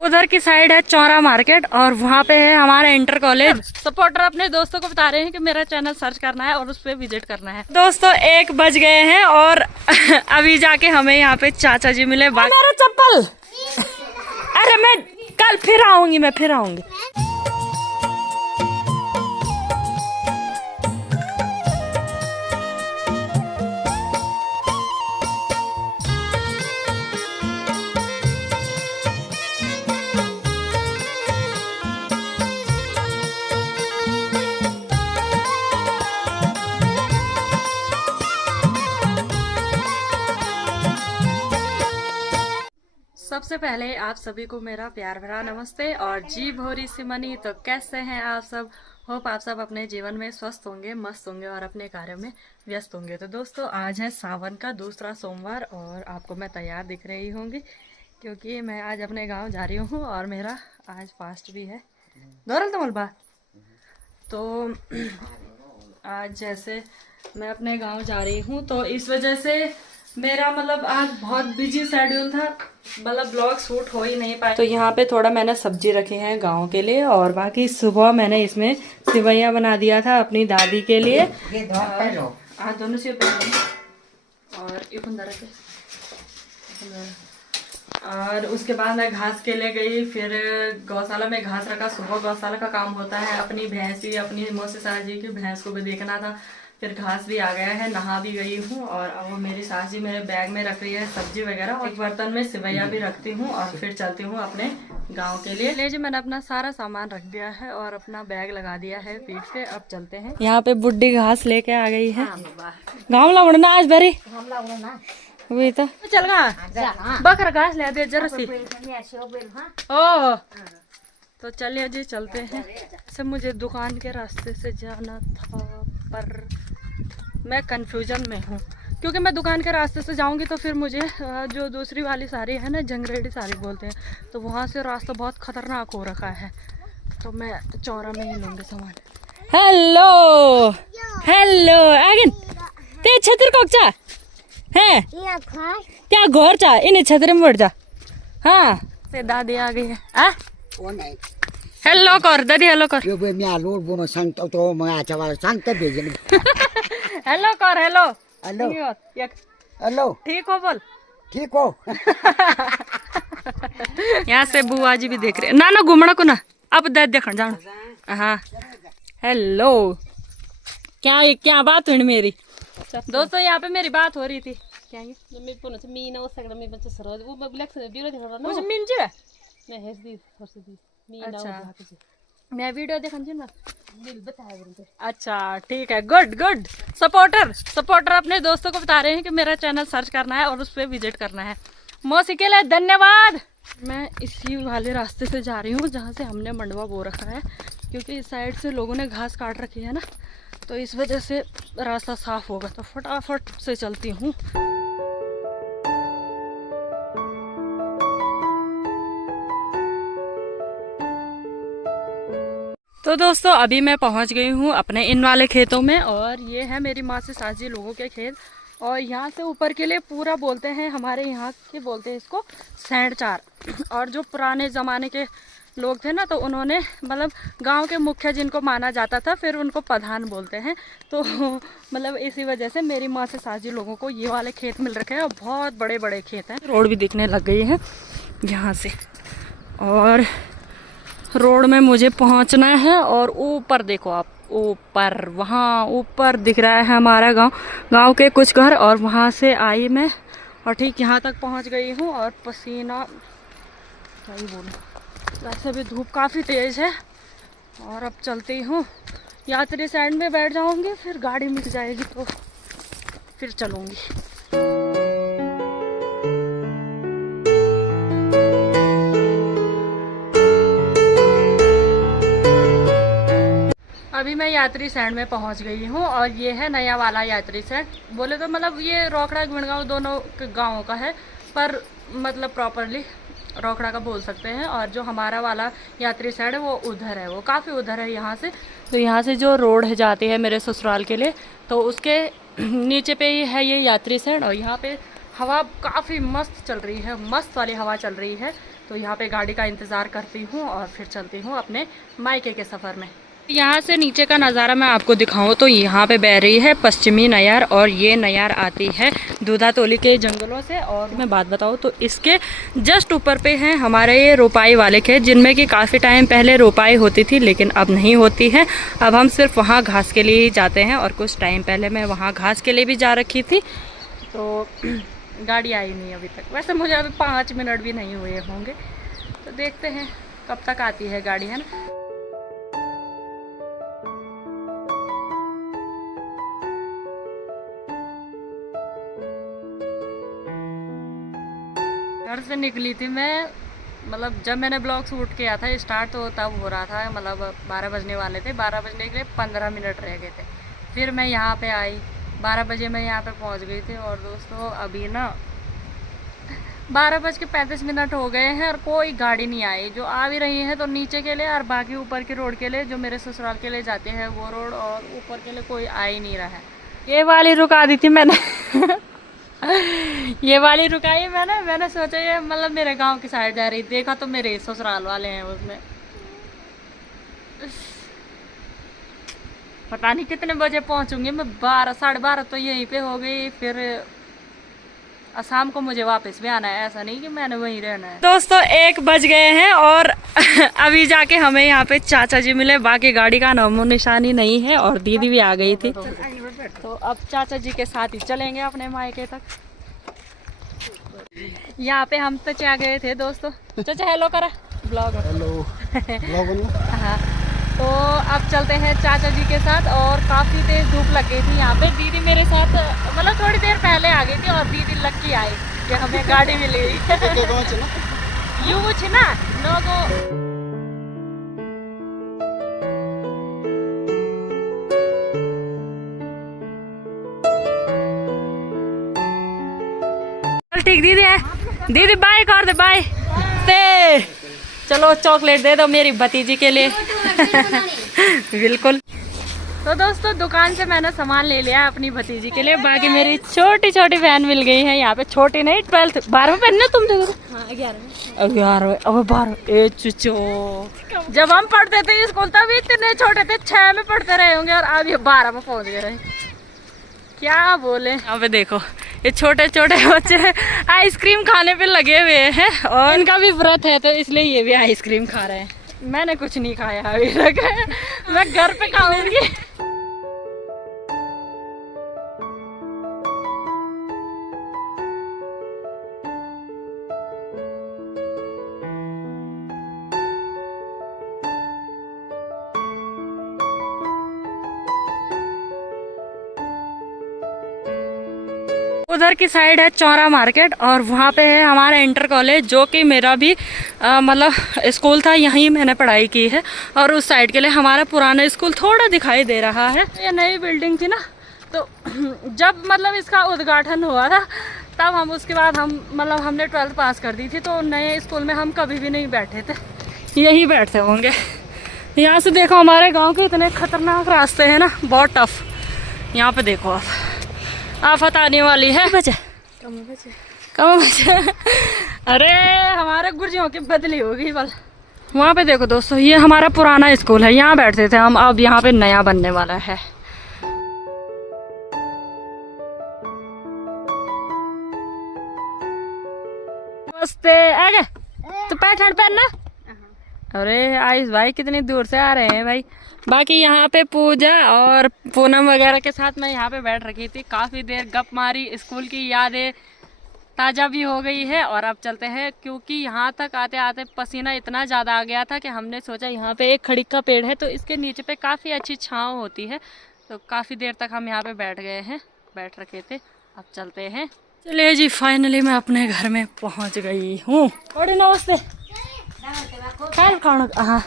उधर की साइड है चौरा मार्केट और वहाँ पे है हमारा इंटर कॉलेज। सपोर्टर अपने दोस्तों को बता रहे हैं कि मेरा चैनल सर्च करना है और उस पर विजिट करना है। दोस्तों 1 बज गए हैं और अभी जाके हमें यहाँ पे चाचा जी मिले। मेरा चप्पल, अरे मैं कल फिर आऊंगी, मैं फिर आऊंगी। सबसे पहले आप सभी को मेरा प्यार भरा नमस्ते और जी भोरी सिमनी। तो कैसे हैं आप सब? होप आप सब अपने जीवन में स्वस्थ होंगे, मस्त होंगे और अपने कार्यों में व्यस्त होंगे। तो दोस्तों आज है सावन का दूसरा सोमवार और आपको मैं तैयार दिख रही होंगी क्योंकि मैं आज अपने गांव जा रही हूँ और मेरा आज फास्ट भी है। दोरल तो मलबा तो आज जैसे मैं अपने गांव जा रही हूँ तो इस वजह से मेरा मतलब आज बहुत बिजी शेड्यूल था, मतलब ब्लॉग शूट हो ही नहीं पाया। तो यहाँ पे थोड़ा मैंने सब्जी रखी है गांव के लिए और बाकी सुबह मैंने इसमें सिवैया बना दिया था अपनी दादी के लिए। आज दोनों से और और उसके बाद मैं घास के लिए गई, फिर गौशाला में घास रखा। सुबह गौशाला का काम होता है, अपनी भैंसी, अपनी मौसी सास जी की भैंस को भी देखना था। फिर घास भी आ गया है, नहा भी गई हूँ और अब वो मेरी सास जी मेरे बैग में रख रही है सब्जी वगैरह और एक बर्तन में सिवैया भी रखती हूँ और फिर चलती हूँ अपने गांव के लिए। ले जी मैंने अपना सारा सामान रख दिया है और अपना बैग लगा दिया है पीठ पे। अब चलते हैं। यहाँ पे बुड्ढी घास लेके आ गई है। गाँव लगना आज भरी वही तो चल गा बकर घास ले दे जरा सी। ओ तो चलिए जी चलते हैं। सब मुझे दुकान के रास्ते से जाना था पर मैं कंफ्यूजन में हूँ क्योंकि मैं दुकान के रास्ते से जाऊंगी तो फिर मुझे जो दूसरी वाली साड़ी है ना, जंगरेडी साड़ी बोलते हैं, तो वहाँ से रास्ता बहुत खतरनाक हो रखा है। तो मैं चौरा में ही लूंगी सामान। हेलो हेलो आगिन ते छत्र कोकचा है क्या घर चा इन छत्र में बढ़ जा। हाँ से दादी आ गई है। हेलो कर दादी, हेलो कर। हेलो कर, हेलो हेलो हेलो ठीक हो? बोल ठीक हो। यहाँ से बुआ जी भी देख रहे ना घूमना को ना अब देखना जाना। हाँ हेलो क्या क्या बात हुई मेरी दोस्तों? यहाँ पे मेरी बात हो रही थी। क्या अच्छा मैं वीडियो देखा ना। अच्छा ठीक है, गुड गुड। सपोर्टर अपने दोस्तों को बता रहे हैं कि मेरा चैनल सर्च करना है और उस पर विजिट करना है। मौसी के लिए धन्यवाद। मैं इसी वाले रास्ते से जा रही हूँ जहाँ से हमने मंडवा बो रखा है क्योंकि इस साइड से लोगों ने घास काट रखी है ना, तो इस वजह से रास्ता साफ होगा। तो फटाफट से चलती हूँ। तो दोस्तों अभी मैं पहुंच गई हूँ अपने इन वाले खेतों में और ये है मेरी माँ से सास जी लोगों के खेत। और यहाँ से ऊपर के लिए पूरा बोलते हैं, हमारे यहाँ के बोलते हैं इसको सैंडचार। और जो पुराने ज़माने के लोग थे ना, तो उन्होंने मतलब गांव के मुखिया जिनको माना जाता था, फिर उनको प्रधान बोलते हैं। तो मतलब इसी वजह से मेरी माँ से सास जी लोगों को ये वाले खेत मिल रखे हैं और बहुत बड़े बड़े खेत हैं। रोड भी दिखने लग गई है यहाँ से और रोड में मुझे पहुंचना है। और ऊपर देखो आप, ऊपर वहाँ ऊपर दिख रहा है हमारा गांव के कुछ घर और वहाँ से आई मैं और ठीक यहाँ तक पहुंच गई हूँ। और पसीना क्या ही बोलूँ, वैसे भी धूप काफ़ी तेज़ है। और अब चलती हूँ, यात्री साइड में बैठ जाऊँगी, फिर गाड़ी मिल जाएगी तो फिर चलूँगी। अभी मैं यात्री सैंड में पहुंच गई हूं और ये है नया वाला यात्री सैंड। बोले तो मतलब ये रोकड़ा गुड़गांव दोनों गांवों का है, पर मतलब प्रॉपरली रोकड़ा का बोल सकते हैं। और जो हमारा वाला यात्री सैंड है वो उधर है, वो काफ़ी उधर है यहाँ से। तो यहाँ से जो रोड है जाती है मेरे ससुराल के लिए, तो उसके नीचे पे ही है ये यात्री सैंड। और यहाँ पे हवा काफ़ी मस्त चल रही है, मस्त वाली हवा चल रही है। तो यहाँ पे गाड़ी का इंतज़ार करती हूँ और फिर चलती हूँ अपने मायके के सफ़र में। यहाँ से नीचे का नज़ारा मैं आपको दिखाऊं तो यहाँ पे बह रही है पश्चिमी नयार, और ये नयार आती है दूधातोली के जंगलों से। और मैं बात बताऊं तो इसके जस्ट ऊपर पे हैं हमारे ये रोपाई वाले खेत, जिनमें कि काफ़ी टाइम पहले रोपाई होती थी लेकिन अब नहीं होती है। अब हम सिर्फ वहाँ घास के लिए ही जाते हैं, और कुछ टाइम पहले मैं वहाँ घास के लिए भी जा रखी थी, तो गाड़ी आई नहीं अभी तक। वैसे मुझे अभी 5 मिनट भी नहीं हुए होंगे, तो देखते हैं कब तक आती है गाड़ी, है ना। घर से निकली थी मैं, मतलब जब मैंने ब्लॉग शूट किया था स्टार्ट तो तब हो रहा था, मतलब 12 बजने वाले थे, 12 बजने के लिए 15 मिनट रह गए थे। फिर मैं यहाँ पे आई, 12 बजे मैं यहाँ पे पहुँच गई थी। और दोस्तों अभी ना 12:35 हो गए हैं और कोई गाड़ी नहीं आई। जो आ भी रही है तो नीचे के लिए, और बाकी ऊपर की रोड के लिए जो मेरे ससुराल के लिए जाते हैं वो रोड, और ऊपर के लिए कोई आ ही नहीं रहा है। ये वाली रुका दी थी मैंने ये वाली रुकाई मैंने सोचा ये मतलब मेरे गांव की साइड जा रही, देखा तो मेरे ससुराल वाले हैं उसमें। पता नहीं कितने बजे पहुंचूंगी मैं, 12 साढ़े 12 तो यहीं पे हो गई। फिर शाम को मुझे वापस भी आना है, ऐसा नहीं कि मैंने वहीं रहना है। दोस्तों 1 बज गए हैं और अभी जाके हमें यहाँ पे चाचा जी मिले, बाकी गाड़ी का नामो निशानी नहीं है, और दीदी भी आ गई थी। तो अब चाचा जी के साथ ही चलेंगे अपने मायके तक। यहाँ पे हम तो आ गए थे दोस्तों। चाचा हेलो करा, ब्लॉग हेलो हाँ, तो अब चलते हैं चाचा जी के साथ। और काफ़ी तेज धूप लग गई थी यहाँ पे। दीदी मेरे साथ मतलब थोड़ी देर पहले आ गई थी, और दीदी लक्की आई कि हमें गाड़ी मिली यूँ ना लोगों। ठीक दीदी है, दीदी बाय कर दे, बाय से चलो चॉकलेट दे दो मेरी भतीजी के लिए बिल्कुल। तो दोस्तों दुकान से मैंने सामान ले लिया अपनी भतीजी के लिए, बाकी मेरी छोटी छोटी बहन मिल गई है यहाँ पे। छोटी नहीं 12th 12वीं पहनने तुम थे? 11वीं अब 12 चुचो। जब हम पढ़ते थे स्कूल तब इतने छोटे थे, 6 में पढ़ते रहे होंगे, और अब ये 12 में पहुँच गए। क्या बोले। यहाँ पे देखो ये छोटे छोटे बच्चे आइसक्रीम खाने पे लगे हुए हैं, और इनका भी व्रत है तो इसलिए ये भी आइसक्रीम खा रहे हैं। मैंने कुछ नहीं खाया अभी तक मैं घर पे खाऊंगी। उधर की साइड है चौरा मार्केट, और वहाँ पे है हमारा इंटर कॉलेज, जो कि मेरा भी मतलब स्कूल था, यहीं मैंने पढ़ाई की है। और उस साइड के लिए हमारा पुराना स्कूल थोड़ा दिखाई दे रहा है। ये नई बिल्डिंग थी ना, तो जब मतलब इसका उद्घाटन हुआ था तब हम उसके बाद मतलब हमने 12th पास कर दी थी, तो नए स्कूल में हम कभी भी नहीं बैठे थे, यहीं बैठते होंगे। यहाँ से देखो हमारे गाँव के इतने खतरनाक रास्ते हैं ना, बहुत टफ। यहाँ पे देखो आफत आने वाली है। कम बचे अरे हमारे गुर्जियों की बदली होगी बल। वहाँ पे देखो दोस्तों, ये हमारा पुराना स्कूल है, यहाँ बैठते थे हम, अब यहाँ पे नया बनने वाला है। नमस्ते, आगे तो पैटर्न पहनना। अरे आयुष भाई कितनी दूर से आ रहे हैं भाई। बाकी यहाँ पे पूजा और पूनम वगैरह के साथ मैं यहाँ पे बैठ रखी थी, काफ़ी देर गप मारी, स्कूल की यादें ताज़ा भी हो गई है। और अब चलते हैं, क्योंकि यहाँ तक आते आते पसीना इतना ज़्यादा आ गया था कि हमने सोचा यहाँ पे एक खड़ीक का पेड़ है तो इसके नीचे पे काफ़ी अच्छी छाँव होती है, तो काफ़ी देर तक हम यहाँ पे बैठ रखे थे। अब चलते हैं। चलिए जी, फाइनली मैं अपने घर में पहुँच गई हूँ। थोड़ी नमस्ते खैर खाना। हाँ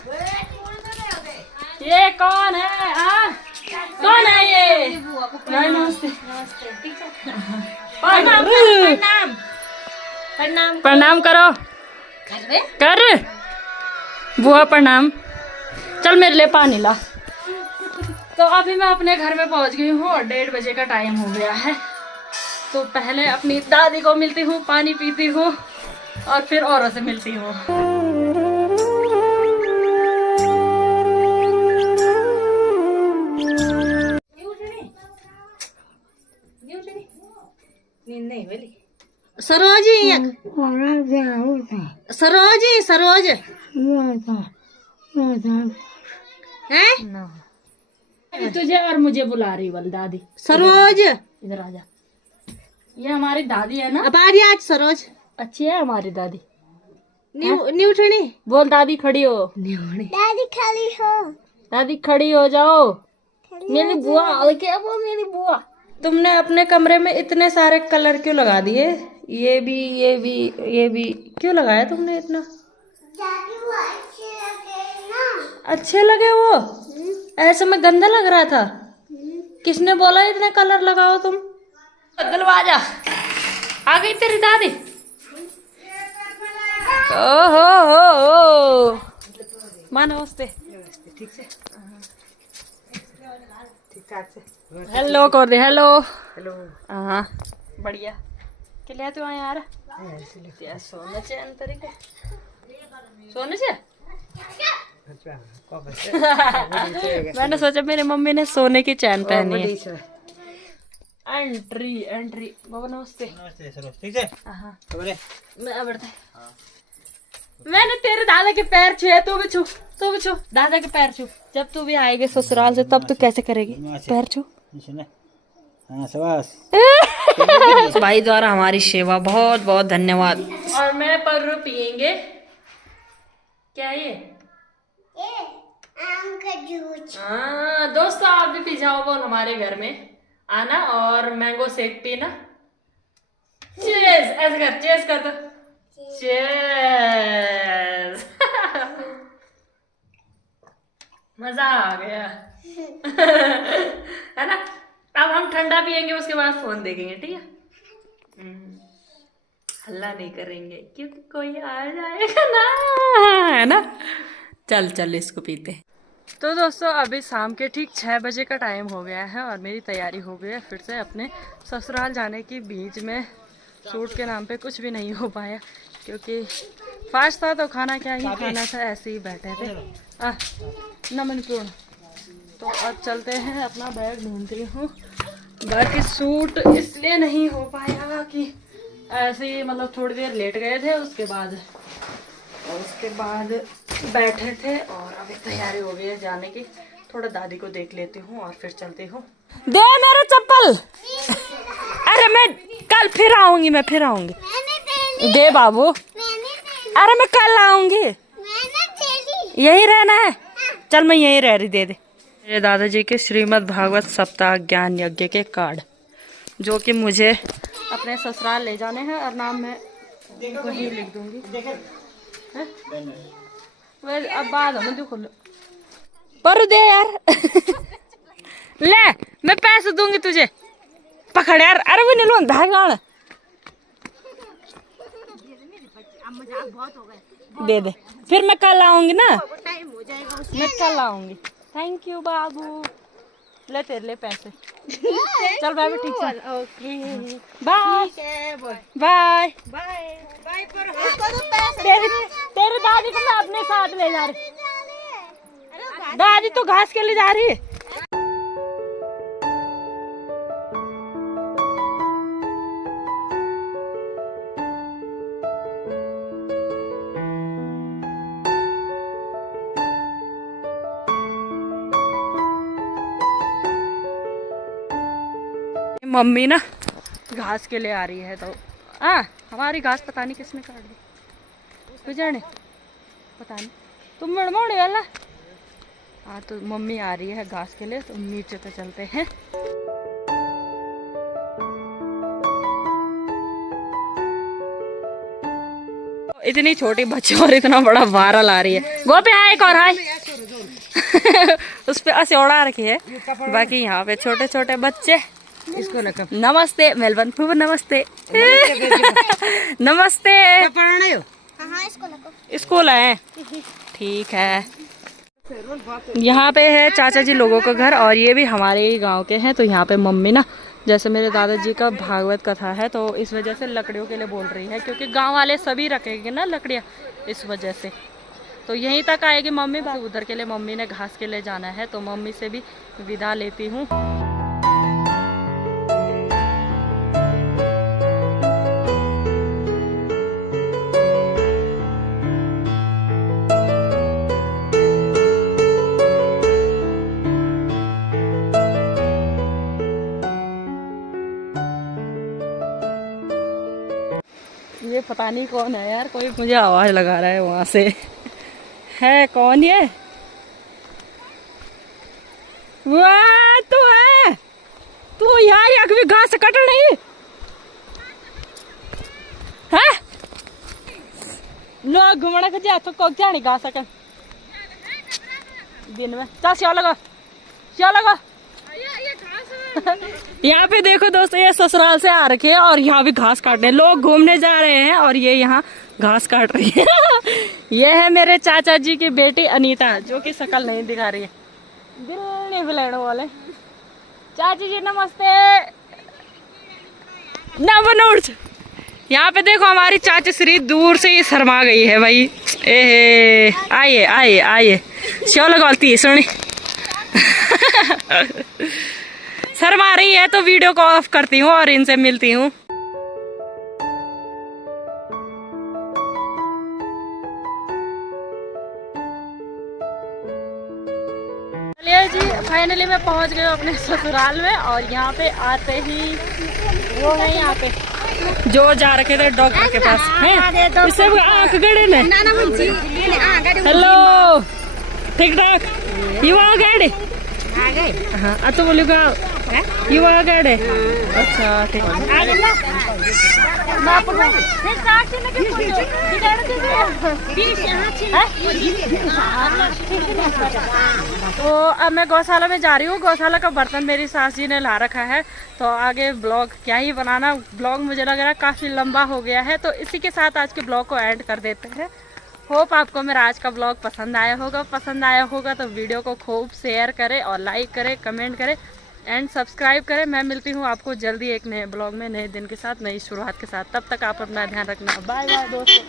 ये कौन है? हाँ कौन है ये? नमस्ते प्रणाम करो। कर बुआ प्रणाम। चल मेरे लिए पानी ला। तो अभी मैं अपने घर में पहुंच गई हूँ और 1:30 बजे का टाइम हो गया है। तो पहले अपनी दादी को मिलती हूँ, पानी पीती हूँ और फिर औरों से मिलती हूँ। सरोज सरोज सरोज है तुझे और मुझे बुला रही वाली दादी। सरोज इधर आ जा। ये हमारी दादी है ना। अब आ रही आज सरोज। अच्छी है हमारी दादी। नहीं उठनी। बोल दादी खड़ी हो। दादी खड़ी हो। दादी खड़ी हो जाओ। मेरी बुआ क्या वो मेरी बुआ। तुमने अपने कमरे में इतने सारे कलर क्यों लगा दिए? ये भी ये भी ये भी क्यों लगाया तुमने इतना? अच्छे लगे वो? ऐसे में गंदा लग रहा था। किसने बोला इतने कलर लगाओ तुम? बदलवा जा। आ गई तेरी दादी। ओहो हो माँ नमस्ते। ठीक से हेलो कर दे। Hello hello. हाँ बढ़िया के ले तू यार सोने चैन तरीके सोने से। मैंने सोचा मेरी मम्मी ने सोने की चैन पहनी है। एंट्री एंट्री बाबा नमस्ते। ठीक है मैंने तेरे दादा के पैर छुए। तू भी छू दादा के पैर छू। जब तू भी आएगी ससुराल से तब तू कैसे करेगी? पैर छू। भाई द्वारा हमारी सेवा बहुत बहुत धन्यवाद। और मैं पर्रू पियेंगे क्या ये आम का जूस। हाँ दोस्तों आप भी पी जाओ बोल हमारे घर में आना और मैंगो शेक पीना। चीज ऐसे कर चीज कर दो। चीज मजा आ गया है ना। अब हम ठंडा पियेंगे उसके बाद फोन देखेंगे ठीक है। हल्ला नहीं करेंगे क्योंकि कोई आ जाएगा ना है ना। चल चल इसको पीते। तो दोस्तों अभी शाम के ठीक 6 बजे का टाइम हो गया है और मेरी तैयारी हो गई है फिर से अपने ससुराल जाने की। बीच में सूट के नाम पे कुछ भी नहीं हो पाया क्योंकि फास्ट था तो खाना क्या ही खाना था। ऐसे ही बैठे थे नमन पूर्ण। तो अब चलते हैं अपना बैग ढूंढती हूँ। बाकी सूट इसलिए नहीं हो पाया कि ऐसे ही मतलब थोड़ी देर लेट गए थे उसके बाद बैठे थे और अभी तैयारी हो गई है जाने की। थोड़ा दादी को देख लेती हूँ और फिर चलती हूँ। दे मेरा चप्पल। अरे मैं कल फिर आऊंगी। दे बाबू। अरे मैं कल आऊंगी। यही रहना है। चल मैं यही रह रही। दे दे। मेरे दादाजी के श्रीमद् भागवत सप्ताह ज्ञान यज्ञ के कार्ड जो कि मुझे अपने ससुराल ले जाने हैं और नाम मैं वहीं लिख दूंगी। अब बाद में देखो पर दे यार ले मैं पैसे दूंगी तुझे। पकड़ यार। अरे वो नीलू भाग दे दे। फिर मैं कल आऊंगी ना। मैं कल आऊंगी। थैंक यू बाबू। ले तेरे लिए पैसे। चल बाय ठीक है। Okay bye bye bye. तेरे दादी को मैं अपने साथ ले जा रही। दादी तो घास के लिए जा रही है। मम्मी ना घास के लिए आ रही है तो हमारी घास पता नहीं किसने काट दी। तो जाने पता नहीं तुम मड़मोड़े वाला। तो मम्मी आ रही है घास के लिए तो नीचे पे चलते हैं। इतनी छोटी बच्ची और इतना बड़ा वायरल आ रही है। गो पे आए और हाय उस पे असेौड़ा रखी है। बाकी यहाँ पे छोटे छोटे बच्चे। नमस्ते मेलबर्न फूफू नमस्ते। नमस्ते। स्कूल है ठीक है। यहाँ पे है चाचा जी लोगों का घर और ये भी हमारे ही गांव के हैं। तो यहाँ पे मम्मी ना जैसे मेरे दादाजी का भागवत कथा है तो इस वजह से लकड़ियों के लिए बोल रही है, क्योंकि गांव वाले सभी रखेंगे ना लकड़ियाँ, इस वजह से। तो यहीं तक आएगी मम्मी, उधर के लिए मम्मी ने घास के लिए जाना है, तो मम्मी से भी विदा लेती हूँ। ये पता नहीं कौन है यार, कोई मुझे आवाज लगा रहा है वहां से। है कौन ये? वाह तू है, तू यार यहाँ भी घास कट नहीं है? लोग घूमने के जा तो कौन जाने घास कट दिन में चा क्या लगा, क्या लगा। यहाँ पे देखो दोस्तों, ये ससुराल से आ रखे हैं और यहाँ भी घास काटने लोग घूमने जा रहे हैं और ये यहाँ घास काट रही है। ये है मेरे चाचा जी की बेटी अनीता, जो कि शक्ल नहीं दिखा रही है, दिल नहीं बुलाने वाले। चाची जी नमस्ते। ना बनूर्ज, यहाँ पे देखो हमारी चाची श्री दूर से ही शर्मा गई है भाई। ए आइए आइए आइए, क्यों लगाती है सुनी। शर्मा रही है तो वीडियो को ऑफ करती हूँ और इनसे मिलती हूँ। चलिए जी, फाइनली मैं पहुँच गई अपने ससुराल में और यहाँ पे आते ही वो है यहाँ पे जो जा रखे थे डॉक्टर के पास है, इससे आँख गड़े ने। हेलो ठीक ठाक, ये आ गए हाँ तो बोलेगा ये आ गए। अच्छा ठीक तो अब मैं गौशाला में जा रही हूँ। गौशाला का बर्तन मेरी सास जी ने ला रखा है, तो आगे ब्लॉग क्या ही बनाना, ब्लॉग मुझे लग रहा है काफ़ी लंबा हो गया है। तो इसी के साथ आज के ब्लॉग को एंड कर देते हैं। होप आपको मेरा आज का ब्लॉग पसंद आया होगा तो वीडियो को खूब शेयर करें और लाइक करें, कमेंट करें एंड सब्सक्राइब करें। मैं मिलती हूँ आपको जल्दी एक नए ब्लॉग में, नए दिन के साथ, नई शुरुआत के साथ। तब तक आप अपना ध्यान रखना। बाय बाय दोस्तों।